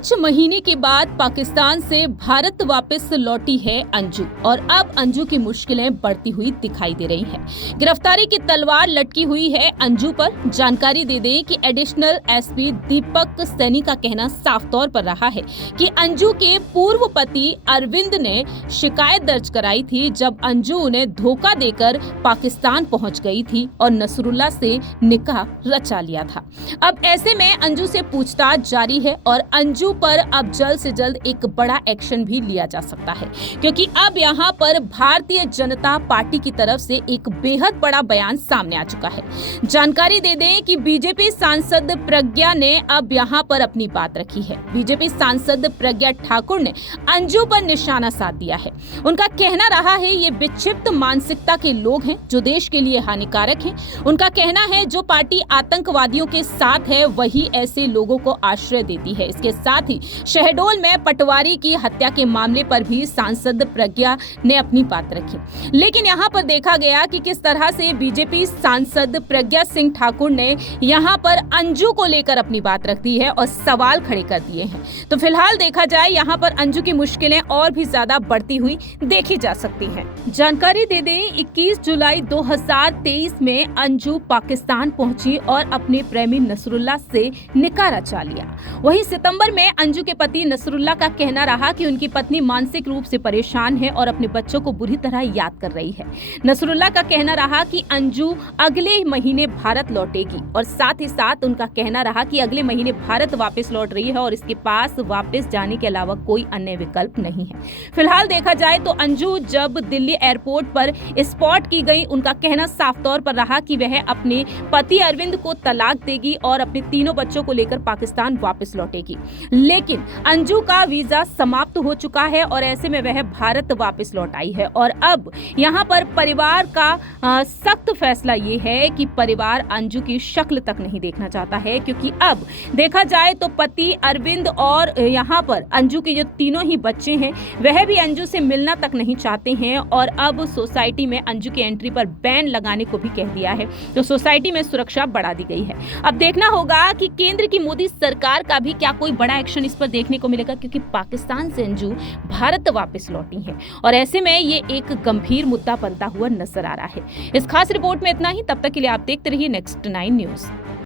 5 महीने के बाद पाकिस्तान से भारत वापस लौटी है अंजू और अब अंजू की मुश्किलें बढ़ती हुई दिखाई दे रही हैं। गिरफ्तारी की तलवार लटकी हुई है अंजू पर। जानकारी दे दें कि एडिशनल एसपी दीपक सैनी का कहना साफ तौर पर रहा है कि अंजू के पूर्व पति अरविंद ने शिकायत दर्ज कराई थी जब अंजू उन्हें धोखा देकर पाकिस्तान पहुंच गई थी और नसरुल्ला से निकाह रचा लिया था। अब ऐसे में अंजू से पूछताछ जारी है और अंजू पर अब जल्द से जल्द एक बड़ा एक्शन भी लिया जा सकता है, क्योंकि अब यहाँ पर भारतीय जनता पार्टी की तरफ से एक बेहद बड़ा बयान सामने आ चुका है। जानकारी दे दें कि बीजेपी सांसद प्रज्ञा ने अब यहाँ पर अपनी बात रखी है। बीजेपी सांसद प्रज्ञा ठाकुर ने अंजू पर निशाना साध दिया है। उनका कहना रहा है ये विक्षिप्त मानसिकता के लोग हैं जो देश के लिए हानिकारक हैं। उनका कहना है जो पार्टी आतंकवादियों के साथ है वही ऐसे लोगों को आश्रय देती है। इसके साथ ही शहडोल में पटवारी की हत्या के मामले पर भी सांसद प्रज्ञा ने अपनी बात रखी। लेकिन यहाँ पर देखा गया कि किस तरह से बीजेपी सांसद प्रज्ञा सिंह ठाकुर ने यहाँ पर अंजू को लेकर अपनी बात रख दी है और सवाल खड़े कर दिए हैं। तो फिलहाल देखा जाए यहाँ पर अंजू की मुश्किलें और भी ज्यादा बढ़ती हुई देखी जा सकती हैं। जानकारी दे दें 21 जुलाई 2023 में अंजू पाकिस्तान पहुंची और अपने प्रेमी नसरुल्ला से निकाह रचा लिया। वहीं सितंबर में अंजू के पति नसरुल्ला का कहना रहा कि उनकी पत्नी मानसिक रूप से परेशान है और अपने बच्चों को बुरी तरह याद कर रही है। नसरुल्ला का कहना रहा कि अंजू अगले महीने भारत लौटेगी और साथ ही साथ उनका कहना रहा कि अगले महीने भारत वापस लौट रही है और इसके पास वापस जाने के अलावा कोई अन्य विकल्प नहीं है। फिलहाल देखा जाए तो अंजू जब दिल्ली एयरपोर्ट पर स्पॉट की गई, उनका कहना साफ तौर पर रहा कि वह अपने पति अरविंद को तलाक देगी और अपने तीनों बच्चों को लेकर पाकिस्तान वापस लौटेगी। लेकिन अंजू का वीजा समाप्त हो चुका है और ऐसे में वह भारत वापस लौट आई है और अब यहाँ पर परिवार का सख्त फैसला ये है कि परिवार अंजू की शक्ल तक नहीं देखना चाहता है, क्योंकि अब देखा जाए तो पति अरविंद और यहाँ पर अंजू के जो तीनों ही बच्चे हैं वह भी अंजू से मिलना तक नहीं चाहते हैं और अब सोसाइटी में अंजू की एंट्री पर बैन लगाने को भी कह दिया है। तो सोसाइटी में सुरक्षा बढ़ा दी गई है। अब देखना होगा कि केंद्र की मोदी सरकार का भी क्या कोई बड़ा एक्शन इस पर देखने को मिलेगा, क्योंकि पाकिस्तान से अंजू भारत वापस लौटी हैं और ऐसे में ये एक गंभीर मुद्दा बनता हुआ नजर आ रहा है। इस खास रिपोर्ट में इतना ही। तब तक के लिए आप देखते रहिए नेक्स्ट 9 न्यूज।